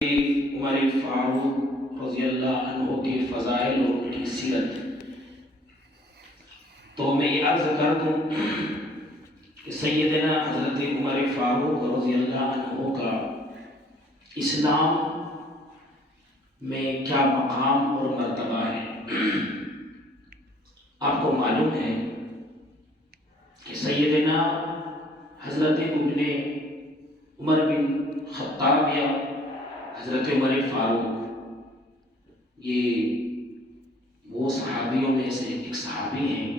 عمر فاروق رضی اللہ عنہ کے فضائل اور ان کی سیرت، تو میں یہ عرض کر دوں کہ سیدنا حضرت عمر فاروق رضی اللہ عنہ کا اسلام میں کیا مقام اور مرتبہ ہے۔ آپ کو معلوم ہے کہ سیدنا حضرت ابن عمر بن خطاب یا حضرت عمر فاروق یہ وہ صحابیوں میں سے ایک صحابی ہیں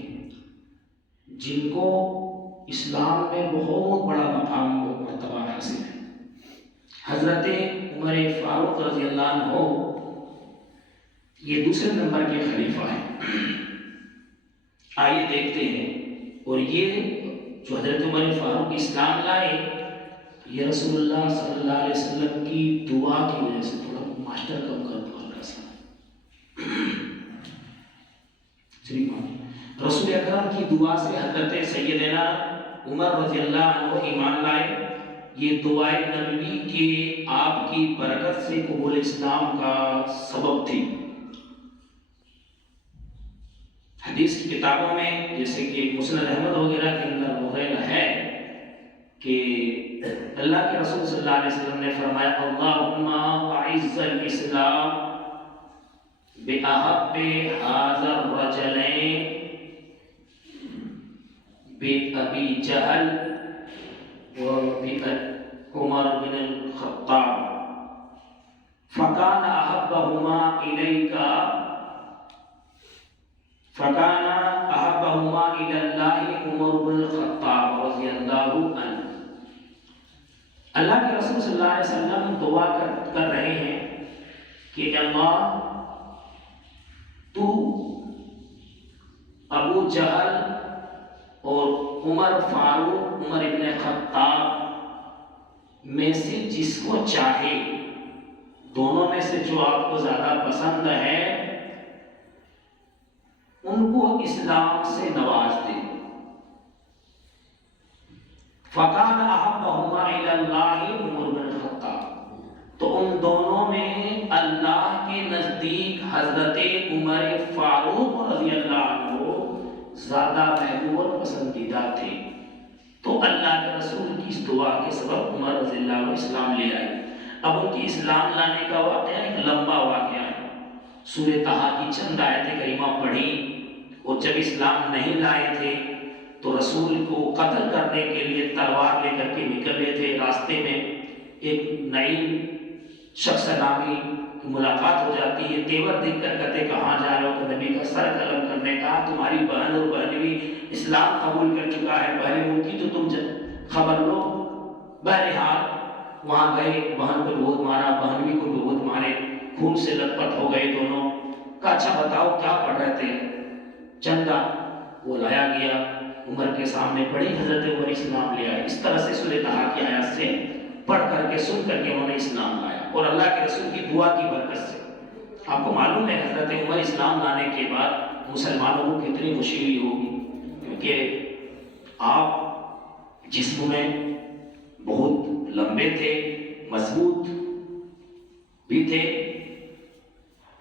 جن کو اسلام میں بہت بڑا مقام و مرتبہ حاصل ہے۔ حضرت عمر فاروق رضی اللہ عنہ یہ دوسرے نمبر کے خلیفہ ہیں۔ آئیے دیکھتے ہیں، اور یہ جو حضرت عمر فاروق اسلام لائے یہ رسول اللہ صلی اللہ علیہ وسلم کی دعا کی وجہ سے، تھوڑا ماسٹر کم کر دو اللہ سے، رسول اکرم کی دعا سے حضرت سیدنا عمر رضی اللہ عنہ ایمان لائے۔ یہ دعائے نبوی کے آپ کی برکت سے قبول اسلام کا سبب تھی۔ حدیث کی کتابوں میں جیسے کہ مسند احمد وغیرہ کے اندر وغیرہ ہے کہ اللہ کے رسول صلی اللہ علیہ وسلم نے فرمایا اللہم اعز الاسلام بأحب هذا الرجلین بأبی جہل وبعمر بن الخطاب فکان احبہما الی اللہ عمر بن الخطاب رضی اللہ عنہ۔ اللہ کے رسول صلی اللہ علیہ وسلم دعا کر رہے ہیں کہ اللہ تو ابو جہل اور عمر فاروق عمر ابن خطاب میں سے جس کو چاہے، دونوں میں سے جو آپ کو زیادہ پسند ہے ان کو اسلام سے نواز دے۔ فَقَانَ أَحَبَّهُمَا إِلَى اللَّهِ عمر بن الخطاب، تو ان دونوں میں اللہ کے نزدیک حضرت عمر فاروق رضی اللہ عنہ زیادہ محبوب اور پسندیدہ تھے۔ تو اللہ کے رسول کی اس دعا کے سبب عمر رضی اللہ عنہ اسلام لے آئے۔ اب ان کی اسلام لانے کا واقعہ ایک لمبا واقعہ ہے۔ سورہ طٰہٰ کی چند آیتیں کریمہ پڑھی، اور جب اسلام نہیں لائے تھے تو رسول کو قتل کرنے کے لیے تلوار لے کر کے نکلے تھے۔ راستے میں ایک نئی شخص نامی کی ملاقات ہو جاتی ہے، تیور دیکھ کر کہتے کہاں جا رہے ہو؟ کہ نبی کا سر قلم کرنے کا، تمہاری بہن اور بہنوی اسلام قبول کر چکا ہے پہلے ان کی، تو تم خبر لو۔ بہرحال وہاں گئے، بہن کو بہت مارا، بہنوی کو بہت مارے، خون سے لت پت ہو گئے دونوں۔ کہا اچھا بتاؤ کیا پڑھ رہے تھے؟ چندہ وہ لایا گیا، عمر کے سامنے پڑھی، حضرت عمر اسلام لے آئے۔ اس طرح سے سورہ طٰہٰ کی آیات سے پڑھ کر کے سن کر کے انہوں نے اسلام لایا، اور اللہ کے رسول کی دعا کی برکت سے۔ آپ کو معلوم ہے حضرت عمر اسلام لانے کے بعد مسلمانوں کو کتنی خوشی ہوئی ہوگی، کیونکہ آپ جسم میں بہت لمبے تھے، مضبوط بھی تھے،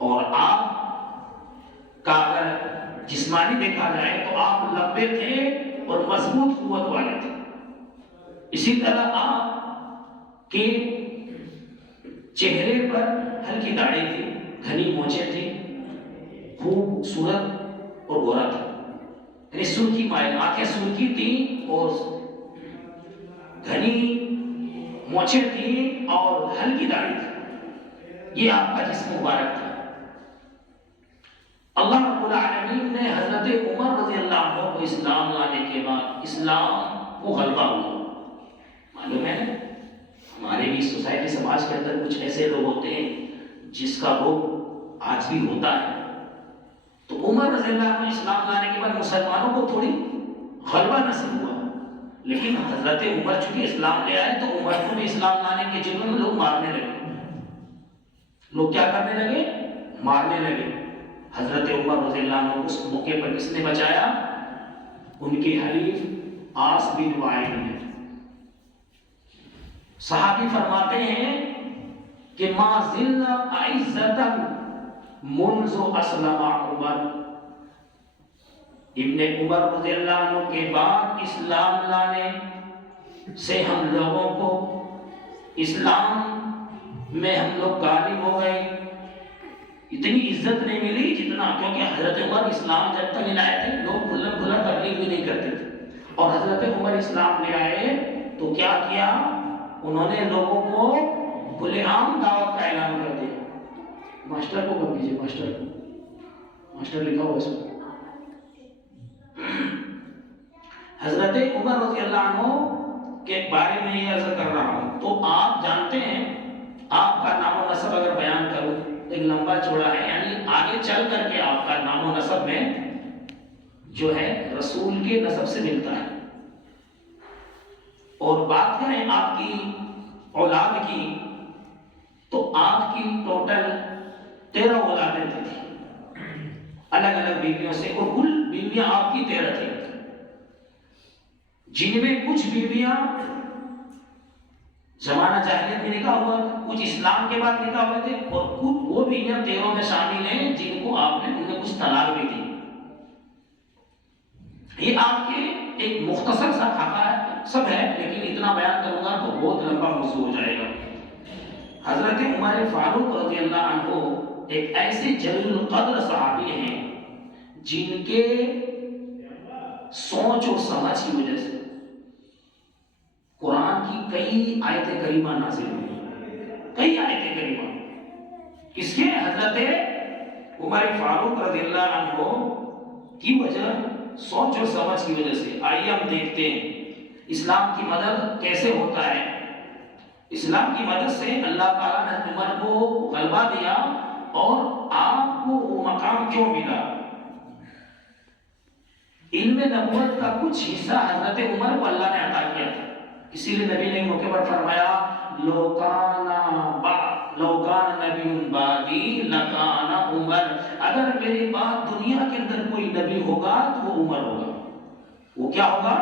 اور آپ کا اگر جسمانی دیکھا جائے تو آپ لمبے تھے اور مضبوط قوت والے تھے۔ اسی طرح آپ کے چہرے پر ہلکی داڑھی تھی، گھنی مونچھیں تھی، خوبصورت اور گورا تھا، یعنی سرخی مائل، آنکھیں سرخی تھیں اور گھنی مونچھیں تھیں اور ہلکی داڑھی تھی۔ یہ آپ کا جسم مبارک تھا۔ اللہ رب العالمین نے حضرت عمر رضی اللہ عنہ کو اسلام لانے کے بعد اسلام کو غلبہ ہوا۔ معلوم ہے ہمارے بھی سوسائٹی سماج کے اندر کچھ ایسے لوگ ہوتے ہیں جس کا روگ آج بھی ہوتا ہے۔ تو عمر رضی اللہ عنہ اسلام لانے کے بعد مسلمانوں کو تھوڑی غلبہ نصیب ہوا، لیکن حضرت عمر چونکہ اسلام لے آئے تو عمر کو بھی اسلام لانے کے جرم میں لوگ مارنے لگے۔ لوگ کیا کرنے لگے؟ مارنے لگے۔ حضرت عمر رضی اللہ عنہ اس موقع پر کس نے بچایا؟ ان کے حلیف عاص بن وائل نے۔ صحابی فرماتے ہیں کہ ما زلنا عزتا منذ اسلم عمر، ابن عمر رضی اللہ عنہ کے بعد اسلام لانے سے ہم لوگوں کو اسلام میں ہم لوگ غالب ہو گئے، اتنی عزت نہیں ملی جتنا، کیونکہ حضرت عمر اسلام جب تک لائے تھے لوگ کھلا کھلا تبلیغ بھی نہیں کرتے تھے، اور حضرت عمر اسلام لے آئے تو کیا کیا انہوں نے لوگوں کو کھلے عام دعوت کا اعلان کر دیا۔ ماسٹر کو کر دیجیے، ماسٹر لکھا ہوا اس کو۔ حضرت عمر رضی اللہ عنہ کے بارے میں یہ عرض کر رہا ہوں، تو آپ جانتے ہیں، آپ کا نام و نسب اگر بیان کروں ایک لمبا چوڑا ہے، یعنی آگے چل کر کے آپ کا نام و نسب میں جو ہے رسول کے نسب سے ملتا ہے، اور بات کریں آپ کی اولاد کی تو آپ کی ٹوٹل 13 اولادیں تھیں الگ الگ بیویوں سے، اور کل بیویاں آپ کی 13 تھیں، جن میں کچھ بیویاں زمانہ جاہلیت میں نکاح ہوا تھا، کچھ اسلام کے بعد نکاح ہوئے تھے، اور کچھ وہ بیویاں 13 میں شامل ہیں جن کو آپ نے انہیں کچھ طلاق بھی دی۔ یہ آپ کے ایک مختصر سا خاکہ ہے، سب ہے، لیکن اتنا بیان کروں گا تو بہت لمبا موضوع ہو جائے گا۔ حضرت عمر فاروق رضی اللہ عنہ ایک ایسے جلیل القدر صحابی ہیں جن کے سوچ اور سمجھ کی وجہ سے قرآن کی کئی آیت کریمہ نازل ہوئی، کئی آیت کریمہ، اس کے حضرت عمر فاروق رضی اللہ عنہ کی وجہ سوچ اور سمجھ کی وجہ سے۔ آئیے ہم دیکھتے ہیں اسلام کی مدد کیسے ہوتا ہے۔ اسلام کی مدد سے اللہ تعالیٰ نے عمر کو غلبہ دیا، اور آپ کو وہ مقام کیوں ملا؟ علم نبوت کا کچھ حصہ حضرت عمر کو اللہ نے عطا کیا تھا، اسی لیے نبی نے موقع پر فرمایا لو کان نبی بعدی لکان عمر، اگر میرے بعد دنیا کے اندر کوئی نبی ہوگا تو وہ عمر ہوگا۔ وہ کیا ہوگا؟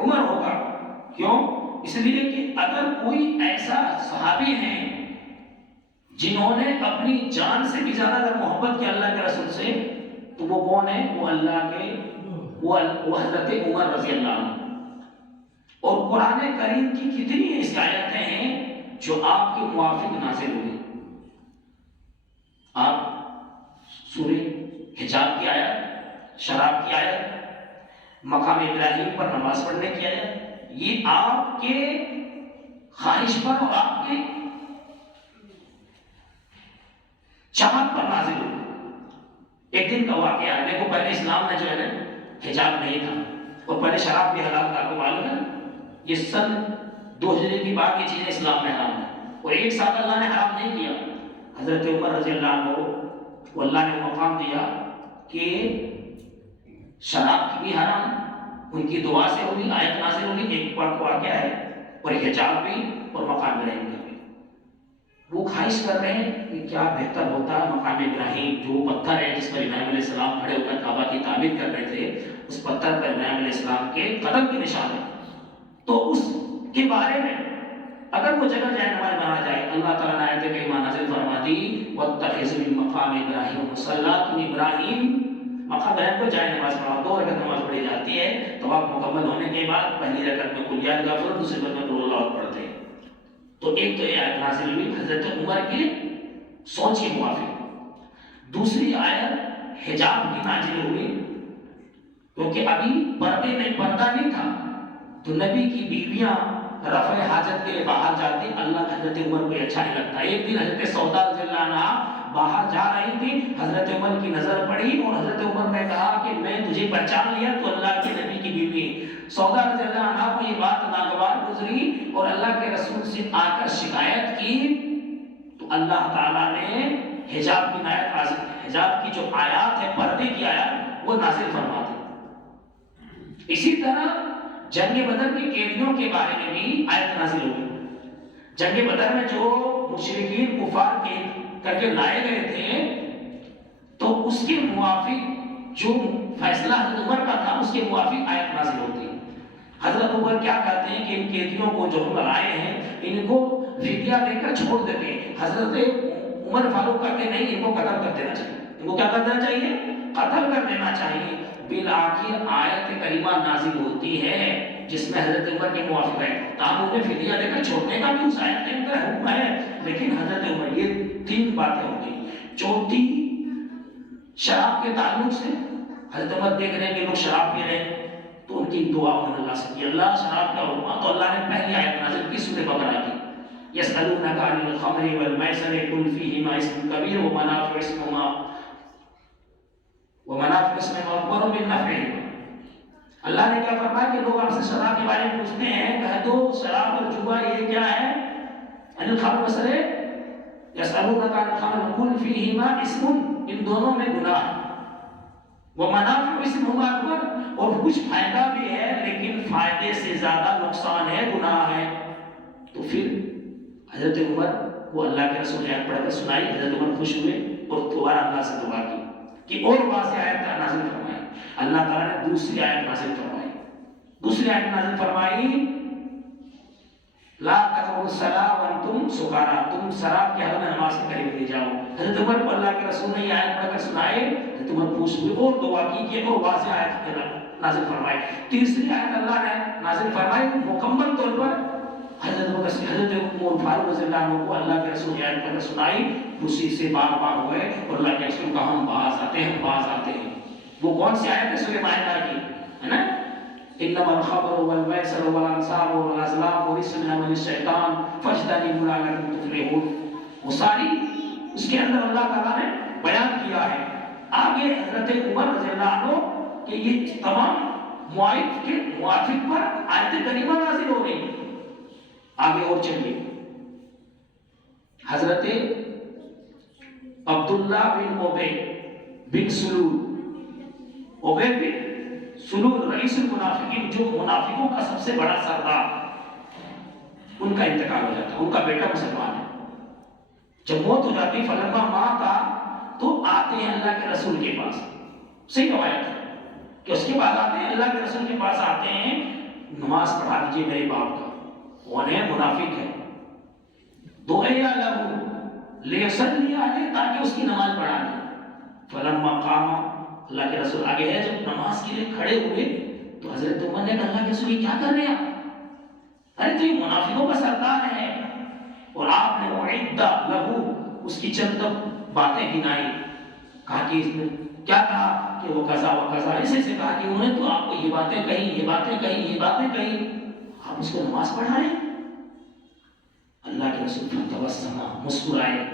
عمر ہوگا۔ کیوں؟ اس لیے کہ اگر کوئی ایسا صحابی ہیں جنہوں نے اپنی جان سے بھی زیادہ اگر محبت کی اللہ کے رسول سے، تو وہ کون ہے؟ وہ اللہ کے وہ حضرت عمر رضی اللہ عنہ۔ اور قرآن کریم کی کتنی ایسی آیتیں ہیں جو آپ کے موافق نازل ہوئی۔ آپ سورہ حجاب کی آیت، شراب کی آیت، مقام ابراہیم پر نماز پڑھنے کی آیت، یہ آپ کے خواہش پر اور آپ کے چاہت پر نازل ہوئی۔ ایک دن کا واقعہ ہے، دیکھو پہلے اسلام میں جو ہے نا حجاب نہیں تھا، اور پہلے شراب بھی حلال تھا، آپ کو معلوم ہے، یہ سن 2 ہجری کی بعد یہ چیزیں اسلام میں حرام ہیں، اور ایک ساتھ اللہ نے حرام نہیں کیا۔ حضرت عمر رضی اللہ عنہ کو اللہ نے مقام دیا کہ شراب کی بھی حرام، ان کی دعا سے ہوئی، آیت نازل ہوئی، ایک واقعہ ہے، اور حجاب بھی اور مقام ابراہیم کا بھی۔ وہ خواہش کر رہے ہیں کہ کیا بہتر ہوتا ہے مقام ابراہیم، جو پتھر ہے جس پر ابراہیم علیہ السلام کھڑے ہو کر کعبہ کی تعمیر کر رہے تھے، اس پتھر پر ابراہیم علیہ السلام کے قدم کے نشان ہے، تو اس کے بارے میں اگر وہ جگہ جائے نماز بنا جائے، اللہ تعالیٰ نے آیت کریمہ نازل فرما دی وَاتَّخِذُوا مِن مَقَامِ إِبْرَاهِيمَ مُصَلًّى، تم ابراہیم مقام ابراہیم کو جائے نماز پڑھاؤ، 2 رکعت نماز پڑھی جاتی ہے، طواف مکمل ہونے کے بعد پہلی رکعت میں قل یا الغافرون، دوسری رکعت میں قل اللہ اکبر پڑھتے ہیں۔ تو ایک تو یہ آیت نازل ہوئی حضرت عمر کی سوچ کے موافق۔ دوسری آیت حجاب کی نازل ہوئی، کیونکہ ابھی پردے میں پردہ نہیں تھا، تو نبی کی بیویاں رفع حاجت کے لیے باہر جاتی، اللہ حضرت عمر کو اچھا نہیں لگتا۔ ایک دن حضرت سودا رضی اللہ عنہا باہر جا رہی تھی، حضرت عمر کی نظر پڑی، اور حضرت عمر نے کہا کہ میں تجھے پہچان لیا، تو اللہ کے نبی کی بیوی ہے۔ سودا رضی اللہ عنہا کو یہ بات ناگوار گزری، اور اللہ کے رسول سے آ کر شکایت کی، تو اللہ تعالیٰ نے حجاب کی آیت، حجاب کی جو آیات ہے، پردے کی آیات، وہ نازل فرما دی۔ اسی طرح جنگ بدر کے قیدیوں کے بارے میں بھی آیت نازل ہوئی۔ جنگ بدر میں جو مشرکین کفار قید کر کے لائے گئے تھے، تو اس کے موافق جو فیصلہ حضرت عمر کا تھا، اس کے موافق آیت نازل ہوتی ہے۔ حضرت عمر کیا کہتے ہیں کہ ان قیدیوں کو جو ہم لائے ہیں، ان کو فدیہ دے کر چھوڑ دیتے ہیں. حضرت عمر فاروق کہتے نہیں ان کو قتل کر دینا چاہیے. ان کو کیا کر دینا چاہیے؟ قتل کر دینا چاہیے. بالآخر آیت کریمہ نازل ہوتی ہے جس میں حضرت عمر کے موافق ہے. تاہم انہیں فدیہ دے کر چھوڑنے کا بھی اس آیت کے اندر حکم ہے. لیکن حضرت عمر یہ 3 باتیں ہو گئی. چوتھی شراب کے تعلق سے حضرت عمر دیکھ رہے ہیں کہ لوگ شراب پی رہے ہیں تو ان کی دعا انہوں نے اللہ سے کی. اللہ شراب کا حکم تو اللہ نے پہلی آیت نازل کی سورہ بقرہ کی. يسألونك عن الخمر والميسر قل فيهما اسم كبير ومنافع اسمهما أكبر من نفعهما. اللہ نے کیا فرمایا کہ لوگ آپ سے شراب کے بارے میں پوچھتے ہیں کہہ دو شراب اور جوا یہ کیا ہے؟ عن الخمر والميسر يسألونك عن الخمر قل فيهما اسم ان دونوں میں گناہ ہے. ومنافع اسمهما أكبر اور کچھ فائدہ بھی ہے لیکن فائدے سے زیادہ نقصان ہے گناہ ہے. تو پھر حضرت عمر کو اللہ کے رسول نے آیت پڑھ کر سنائی. حضرت عمر خوش ہوئے اور دوبارہ اللہ سے دعا کی کہ اور واضح آیت نازل فرمائی. اللہ تعالیٰ نے دوسری آیت نازل فرمائی. دوسری آیت نازل فرمائی لا تقربوا الصلاة وانتم سکارا. تم شراب کی حالت میں نماز کے قریب نہیں جاؤ. حضرت عمر کو اللہ کے رسول نے یہ آیت پڑھ کر سنائے. حضرت عمر خوش ہوئے اور دعا کی کہ اور واضح آیت نازل فرمائی. تیسری آیت اللہ نے نازل فرمائی مکمل طور پر حضرت عمر فاروق رضی اللہ عنہ کو اللہ کے رسول نے آیت پڑھ کر سنائی. اسی سے بار بار ہوئے اور اللہ کے رسول کہا ہم باز آتے ہیں باز آتے ہیں. وہ کون سی آیت ہے؟ سورہ مائدہ کی ہے نا. انما الخمر والمیسر والانصاب والازلام رجس من عمل الشیطان فاجتنبوه لعلکم تفلحون. وہ ساری اس کے اندر اللہ تعالیٰ نے بیان کیا ہے. آگے حضرت عمر رضی اللہ عنہ کہ یہ تمام معاہد کے موافق پر آیت کریمہ نازل ہو گئی. آگے اور چلیے. حضرت عبداللہ بن عبی بن سلول، عبی بن سلول رئیس المنافقین جو منافقوں کا سب سے بڑا سردار، ان کا انتقال ہو جاتا. ان کا بیٹا مسلمان ہے. جب موت ہو جاتی فلما مات تو آتے ہیں اللہ کے رسول کے پاس. صحیح روایت ہے کہ اس کے بعد آتے ہیں اللہ کے رسول کے پاس آتے ہیں نماز پڑھا دیجیے میرے باپ کا. وہ منافق ہے. دعیا لہو لیصلی علیہ تاکہ اس کی نماز پڑھا دے. فلما قام اللہ کے رسول آگے ہے جب نماز کے لیے کھڑے ہوئے تو حضرت عمر نے کہا اللہ کے رسول کیا کر رہے ہیں؟ ارے تو یہ منافقوں کا سردار ہے. اور آپ نے وعدہ لہو اس کی چند باتیں گنائی. کہا کہ اس نے کیا کہا کہ وہ قضا و قضا ایسے سے کہا کہ انہوں نے تو آپ کو یہ باتیں کہی یہ باتیں کہی یہ باتیں کہی. آپ اس کو نماز پڑھا رہے ہیں. اللہ کے رسول فتبسم مسکرائے.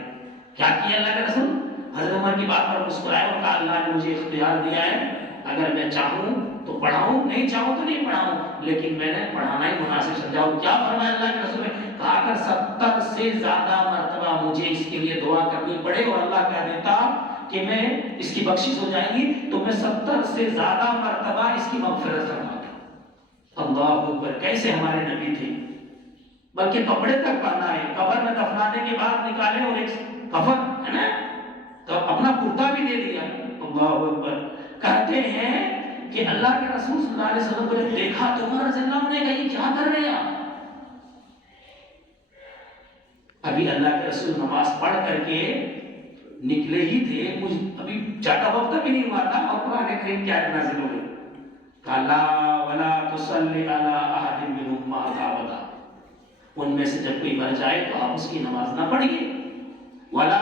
کیا کیا اللہ کے رسول؟ حضرت عمر کی بات پر مسکرائے اور کہا اللہ نے مجھے اختیار دیا ہے اگر میں چاہوں تو پڑھاؤں نہیں چاہوں تو نہیں پڑھاؤں لیکن میں نے پڑھانا ہی مناسب سمجھا. کیا فرمایا اللہ کے رسول نے؟ کہا اگر 70 سے زیادہ مرتبہ مجھے اس کے لیے دعا کرنی پڑے اور اللہ کہہ دیتا کہ میں اس کی بخشش ہو جائے گی تو میں 70 سے زیادہ مرتبہ اس کی مغفرت فرماتا. اللہ اکبر. کیسے ہمارے نبی تھے. بلکہ کپڑے تک پہنا ہے. قبر میں دفنانے کے بعد نکالے اور ایک کفن ہے نا تو اپنا کرتا بھی دے دیا. اللہ اکبر. کہتے ہیں کہ اللہ کے رسول صلی اللہ علیہ وسلم کو جب دیکھا تو عمر رضی اللہ عنہ نے کہا یہ کیا کر رہے ہیں؟ ابھی اللہ کے رسول نماز پڑھ کر کے نکلے ہی تھے. کچھ ابھی زیادہ وقت بھی نہیں ہوا تھا اور قرآن کریم کی آیت نازل ہو گئی. کالا ولا تصلی علی احد منهم مات ابدا. ان میں سے جب کوئی مر جائے تو آپ اس کی نماز نہ پڑھیے. ولا